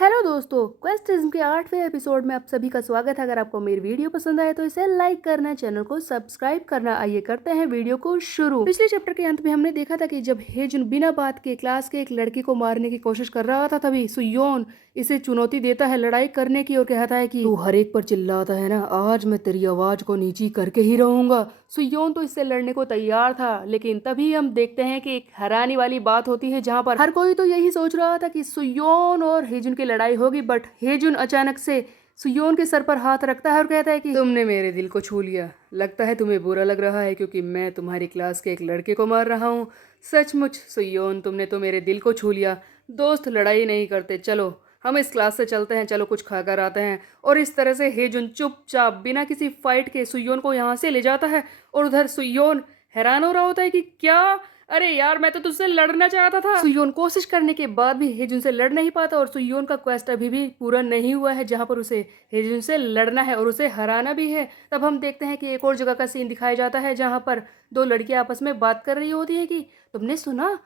Hello दोस्तों, क्वेस्टिज्म के 8वें episode में आप सभी का स्वागत है। अगर आपको मेरी वीडियो पसंद आए तो इसे लाइक करना, चैनल को सब्सक्राइब करना। आइए करते हैं वीडियो को शुरू। पिछले चैप्टर के अंत में हमने देखा था कि जब हेजुन बिना बात के क्लास के एक लड़की को मारने की कोशिश कर रहा था, तभी सुयोन इसे चुनौती देता है लड़ाई करने की और कहता है कि तू हर एक पर चिल्लाता है ना, आज मैं तेरी आवाज को नीची करके ही रहूंगा। सुयोन तो इससे लड़ने को तैयार था, लेकिन तभी हम देखते हैं कि एक हैरानी वाली बात होती है जहाँ पर हर कोई तो यही सोच रहा था कि सुयोन और हेजुन की लड़ाई होगी, बट हेजुन अचानक से सुयोन के सर पर हाथ रखता है और कहता है कि तुमने मेरे दिल को छू लिया। लगता है तुम्हें बुरा लग रहा है क्योंकि मैं तुम्हारी क्लास के एक लड़के को मार रहा हूँ। सचमुच सुयोन, तुमने तो मेरे दिल को छू लिया। दोस्त लड़ाई नहीं करते, चलो हम इस क्लास से चलते हैं, चलो कुछ खाकर आते हैं। और इस तरह से हेजुन चुपचाप बिना किसी फाइट के सुयोन को यहाँ से ले जाता है। और उधर सुयोन हैरान हो रहा होता है कि क्या, अरे यार मैं तो तुझसे लड़ना चाहता था। सुयोन कोशिश करने के बाद भी हेजुन से लड़ नहीं पाता और सुयोन का क्वेस्ट अभी भी पूरा नहीं हुआ है जहाँ पर उसे हेजुन से लड़ना है और उसे हराना भी है। तब हम देखते हैं कि एक और जगह का सीन दिखाया जाता है जहाँ पर दो लड़कियां आपस में बात कर रही होती है कि तुमने सुना,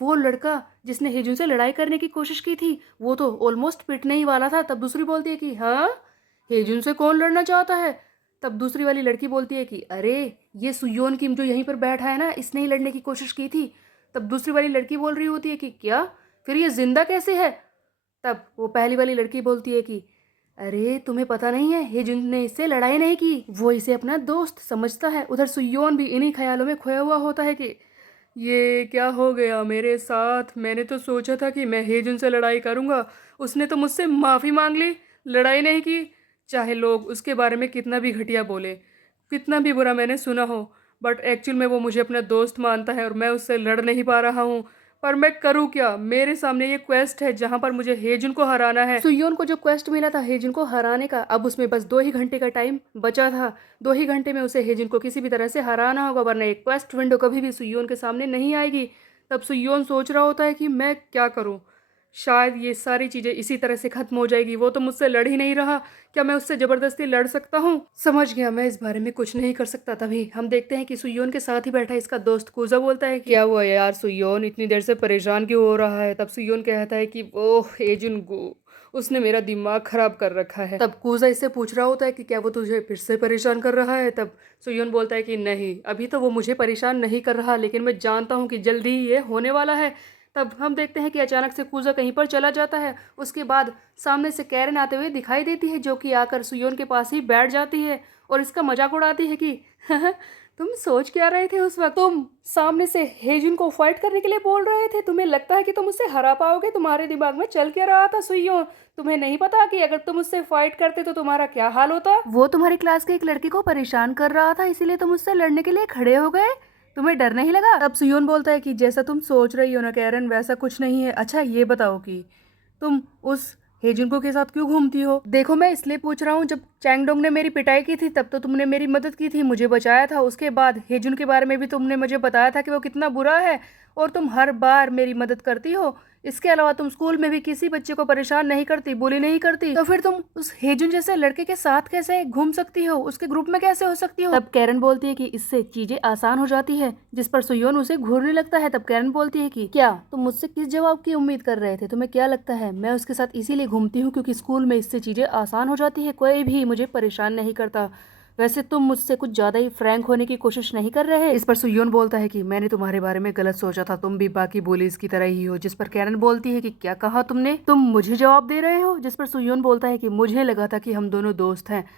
वो लड़का जिसने हेजुन से लड़ाई करने की कोशिश की थी वो तो ऑलमोस्ट पिटने ही वाला था। तब दूसरी बोलती है कि हाँ, हेजुन से कौन लड़ना चाहता है। तब दूसरी वाली लड़की बोलती है कि अरे ये सुयोन किम जो यहीं पर बैठा है ना, इसने ही लड़ने की कोशिश की थी। तब दूसरी वाली लड़की बोल रही होती है कि क्या, फिर ये जिंदा कैसे है। तब वो पहली वाली लड़की बोलती है कि अरे तुम्हें पता नहीं है, हेजुन ने इससे लड़ाई नहीं की, वो इसे अपना दोस्त समझता है। उधर सुयोन भी इन्हीं ख्यालों में खोया हुआ होता है कि ये क्या हो गया मेरे साथ। मैंने तो सोचा था कि मैं हेजुन से लड़ाई करूंगा, उसने तो मुझसे माफ़ी मांग ली, लड़ाई नहीं की। चाहे लोग उसके बारे में कितना भी घटिया बोले, कितना भी बुरा मैंने सुना हो, बट एक्चुअल में वो मुझे अपना दोस्त मानता है और मैं उससे लड़ नहीं पा रहा हूँ। पर मैं करूँ क्या, मेरे सामने ये क्वेस्ट है जहाँ पर मुझे हेजुन को हराना है। सुयोन को जो क्वेस्ट मिला था हेजुन को हराने का, अब उसमें बस 2 ही घंटे का टाइम बचा था। 2 ही घंटे में उसे हेजुन को किसी भी तरह से हराना होगा, वरना एक क्वेस्ट विंडो कभी भी सुयोन के सामने नहीं आएगी। तब सुयोन सोच रहा होता है कि मैं क्या करूँ, शायद ये सारी चीज़ें इसी तरह से ख़त्म हो जाएगी। वो तो मुझसे लड़ ही नहीं रहा, क्या मैं उससे ज़बरदस्ती लड़ सकता हूँ। समझ गया, मैं इस बारे में कुछ नहीं कर सकता। तभी हम देखते हैं कि सुयोन के साथ ही बैठा इसका दोस्त कूजा बोलता है क्या हुआ यार सुयोन, इतनी देर से परेशान क्यों हो रहा है। तब सुयोन कहता है कि वो एजुन गो, उसने मेरा दिमाग खराब कर रखा है। तब कूजा इससे पूछ रहा होता है कि क्या वो तुझे फिर से परेशान कर रहा है। तब सुयोन बोलता है कि नहीं, अभी तो वो मुझे परेशान नहीं कर रहा, लेकिन मैं जानता हूँ कि जल्दी ही ये होने वाला है। तब हम देखते हैं कि अचानक से कूजा कहीं पर चला जाता है। उसके बाद सामने से कैरन आते हुए दिखाई देती है, जो कि आकर सुयोन के पास ही बैठ जाती है और इसका मजाक उड़ाती है कि तुम सोच क्या रहे थे उस वक्त, तुम सामने से हेजुन को फाइट करने के लिए बोल रहे थे, तुम्हें लगता है कि तुम उससे हरा पाओगे, तुम्हारे दिमाग में चल क्या रहा था सुयोन। तुम्हें नहीं पता कि अगर तुम उससे फाइट करते तो तुम्हारा क्या हाल होता। वो तुम्हारी क्लास के एक लड़की को परेशान कर रहा था, इसीलिए तुम उससे लड़ने के लिए खड़े हो गए, तुम्हें डर नहीं लगा। तब सुयोन बोलता है कि जैसा तुम सोच रही हो ना कैरन, वैसा कुछ नहीं है। अच्छा ये बताओ कि तुम उस हेजुनको के साथ क्यों घूमती हो। देखो मैं इसलिए पूछ रहा हूँ, जब चैंगडोंग ने मेरी पिटाई की थी तब तो तुमने मेरी मदद की थी, मुझे बचाया था। उसके बाद हेजुन के बारे में भी तुमने मुझे बताया था कि वो कितना बुरा है, और तुम हर बार मेरी मदद करती हो। इसके अलावा तुम स्कूल में भी किसी बच्चे को परेशान नहीं करती, बुली नहीं करती, तो फिर तुम उस हेजुन जैसे लड़के के साथ कैसे घूम सकती हो, उसके ग्रुप में कैसे हो सकती हो। तब कैरन बोलती है कि इससे चीजें आसान हो जाती है, जिस पर सुयोन उसे घूरने लगता है। तब कैरन बोलती है कि क्या तुम मुझसे किस जवाब की उम्मीद कर रहे थे, तुम्हें क्या लगता है मैं उसके साथ इसीलिए घूमती हूँ क्योंकि स्कूल में इससे चीजें आसान हो जाती है, कोई भी मुझे परेशान नहीं करता। वैसे तुम मुझसे कुछ ज्यादा ही फ्रैंक होने की कोशिश नहीं कर रहे। इस पर सुयोन बोलता है कि मैंने तुम्हारे बारे में गलत सोचा था, तुम भी बाकी बोलीज की तरह ही हो। जिस पर कैरन बोलती है कि क्या कहा तुमने, तुम मुझे जवाब दे रहे हो। जिस पर सुयोन बोलता है कि मुझे लगा था कि हम दोनों दोस्त हैं।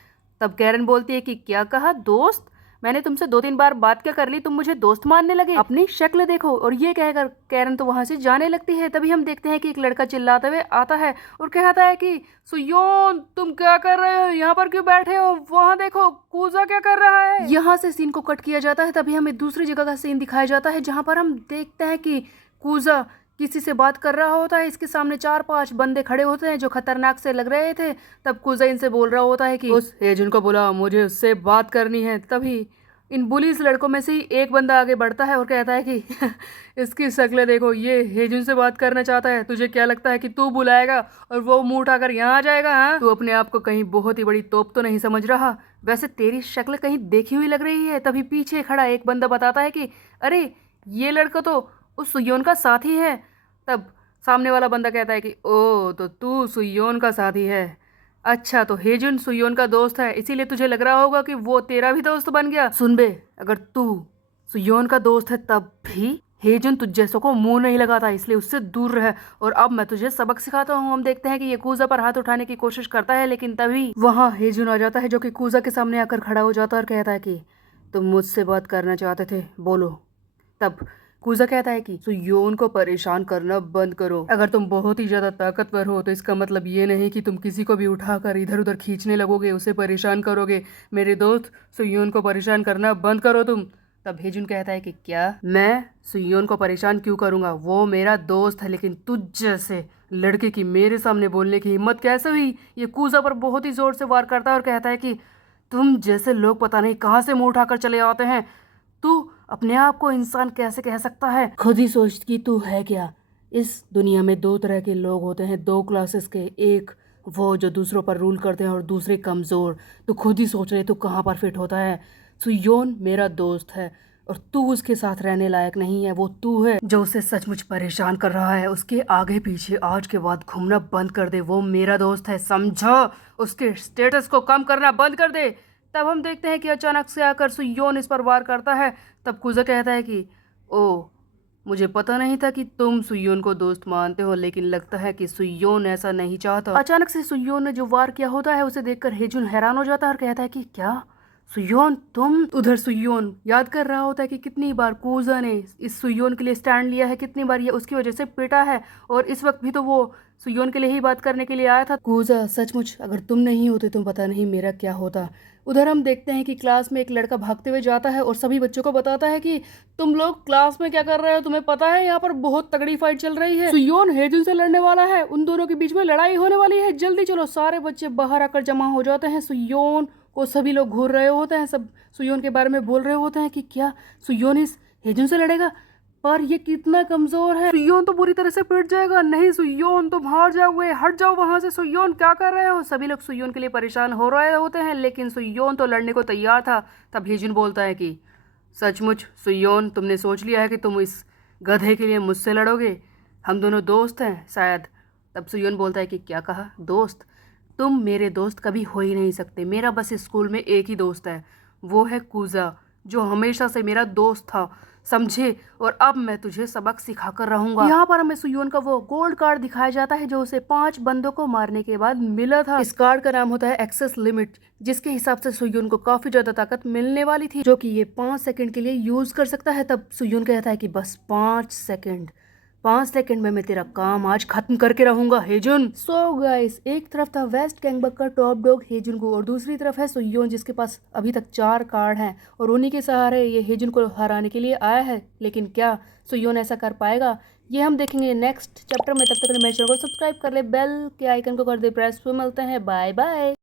तब कैरन बोलती है कि क्या कहा दोस्त, मैंने तुमसे 2-3 बार बात क्या कर ली, तुम मुझे दोस्त मानने लगे, अपनी शक्ल देखो। और ये कहकर कैरन तो वहां से जाने लगती है। तभी हम देखते हैं कि एक लड़का चिल्लाते हुए आता है और कहता है कि सुयोन तुम क्या कर रहे हो, यहाँ पर क्यों बैठे हो, वहां देखो कूजा क्या कर रहा है। यहाँ से सीन को कट किया जाता है। तभी हमें दूसरी जगह का सीन दिखाया जाता है जहाँ पर हम देखते हैं कि कूजा किसी से बात कर रहा होता है। इसके सामने 4-5 बंदे खड़े होते हैं जो खतरनाक से लग रहे थे। तब कुजा इनसे बोल रहा होता है कि उस हेजुन को बुला, मुझे उससे बात करनी है। तभी इन बुलीस लड़कों में से ही एक बंदा आगे बढ़ता है और कहता है कि इसकी शक्ल देखो, ये हेजुन से बात करना चाहता है, तुझे क्या लगता है कि तू बुलाएगा और वो मुंह उठाकर यहाँ आ जाएगा। हाँ, तू अपने आप को कहीं बहुत ही बड़ी तोप तो नहीं समझ रहा, वैसे तेरी शक्ल कहीं देखी हुई लग रही है। तभी पीछे खड़ा एक बंदा बताता है कि अरे ये लड़का तो उस सुयोन का साथी है। तब सामने वाला बंदा कहता है कि ओ तो तू सुयोन का साथी है। अच्छा तो हेजुन सुयोन का दोस्त है, इसीलिए तुझे लग रहा होगा कि वो तेरा भी दोस्त बन गया। सुन बे, अगर तू सुयोन का दोस्त है तब भी हेजुन तुझ जैसों को मुंह नहीं लगाता, इसलिए उससे दूर रह। और अब मैं तुझे सबक सिखाता हूँ। हम देखते हैं कि ये कूजा पर हाथ उठाने की कोशिश करता है, लेकिन तभी वहाँ हेजुन आ जाता है, जो कि कूजा के सामने आकर खड़ा हो जाता है और कहता है कि तुम मुझसे बात करना चाहते थे, बोलो। तब कूजा कहता है कि सुयोन को परेशान करना बंद करो। अगर तुम बहुत ही ज्यादा ताकतवर हो तो इसका मतलब ये नहीं कि तुम किसी को भी उठाकर इधर उधर खींचने लगोगे, उसे परेशान करोगे। मेरे दोस्त सुयोन को परेशान करना बंद करो तुम। तब हेजुन कहता है कि क्या मैं सुयोन को परेशान क्यों करूंगा, वो मेरा दोस्त है। लेकिन तुझ जैसे लड़के की मेरे सामने बोलने की हिम्मत कैसे हुई। ये कूजा पर बहुत ही जोर से वार करता है और कहता है कि तुम जैसे लोग पता नहीं कहाँ से मुंह उठाकर चले आते हैं। तू अपने आप को इंसान कैसे कह सकता है। खुद ही सोच कि तू है क्या। इस दुनिया में दो तरह के लोग होते हैं, दो क्लासेस के, एक वो जो दूसरों पर रूल करते हैं और दूसरे कमज़ोर। तो खुद ही सोच रहे तू कहाँ पर फिट होता है। सुयोन मेरा दोस्त है और तू उसके साथ रहने लायक नहीं है। वो तू है जो उसे सचमुच परेशान कर रहा है। उसके आगे पीछे आज के बाद घूमना बंद कर दे। वो मेरा दोस्त है, समझो। उसके स्टेटस को कम करना बंद कर दे। तब हम देखते हैं कि अचानक से आकर सुयोन इस पर वार करता है। तब कुजा कहता है कि ओ, मुझे पता नहीं था कि तुम सुयोन को दोस्त मानते हो, लेकिन लगता है कि सुयोन ऐसा नहीं चाहता। अचानक से सुयोन ने जो वार किया होता है उसे देखकर हेजुन हैरान हो जाता है और कहता है कि क्या सुयोन तुम। उधर सुयोन याद कर रहा होता है कि कितनी बार कूजा ने इस सुयोन के लिए स्टैंड लिया है, कितनी बार ये उसकी वजह से पिटा है, और इस वक्त भी तो वो सुयोन के लिए ही बात करने के लिए आया था। कूजा सचमुच अगर तुम नहीं होते तो पता नहीं मेरा क्या होता। उधर हम देखते हैं कि क्लास में एक लड़का भागते हुए जाता है और सभी बच्चों को बताता है कि तुम लोग क्लास में क्या कर रहे हो, तुम्हें पता है यहाँ पर बहुत तगड़ी फाइट चल रही है, सुयोन हेजुन से लड़ने वाला है, उन दोनों के बीच में लड़ाई होने वाली है, जल्दी चलो। सारे बच्चे बाहर आकर जमा हो जाते हैं। सुयोन को सभी लोग घूर रहे होते हैं, सब सुयोन के बारे में बोल रहे होते हैं कि क्या सुयोन इस हेजुन से लड़ेगा, पर ये कितना कमजोर है, सुयोन तो पूरी तरह से पिट जाएगा। नहीं सुयोन तुम हार जाओगे, हट जाओ वहां से, सुयोन क्या कर रहे हो। सभी लोग सुयोन के लिए परेशान हो रहे होते हैं, लेकिन सुयोन तो लड़ने को तैयार था। तब हेजुन बोलता है कि सचमुच सुयोन तुमने सोच लिया है कि तुम इस गधे के लिए मुझसे लड़ोगे, हम दोनों दोस्त हैं शायद। तब सुयोन बोलता है कि क्या कहा, दोस्त? तुम मेरे दोस्त कभी हो ही नहीं सकते। मेरा बस स्कूल में एक ही दोस्त है, वो है कूजा, जो हमेशा से मेरा दोस्त था, समझे। और अब मैं तुझे सबक सिखा कर रहूंगा। यहाँ पर हमें सुयोन का वो गोल्ड कार्ड दिखाया जाता है जो उसे 5 बंदों को मारने के बाद मिला था। इस कार्ड का नाम होता है एक्सेस लिमिट, जिसके हिसाब से सुयोन को काफी ज्यादा ताकत मिलने वाली थी, जो कि ये 5 सेकंड के लिए यूज कर सकता है। तब सुयोन कहता है कि बस 5 सेकंड, 5 सेकंड में मैं तेरा काम आज खत्म करके रहूंगा हेजुन। सो गाइस, एक तरफ था वेस्ट कैंगबक का टॉप डॉग हेजुन को, और दूसरी तरफ है सुयोन जिसके पास अभी तक 4 कार्ड हैं, और उन्हीं के सहारे ये हेजुन को हराने के लिए आया है। लेकिन क्या सुयोन ऐसा कर पाएगा, ये हम देखेंगे नेक्स्ट चैप्टर में। तब तक मेरे चैनल को सब्सक्राइब कर ले, बेल के आइकन को कर दे प्रेस। मिलते हैं, बाय बाय।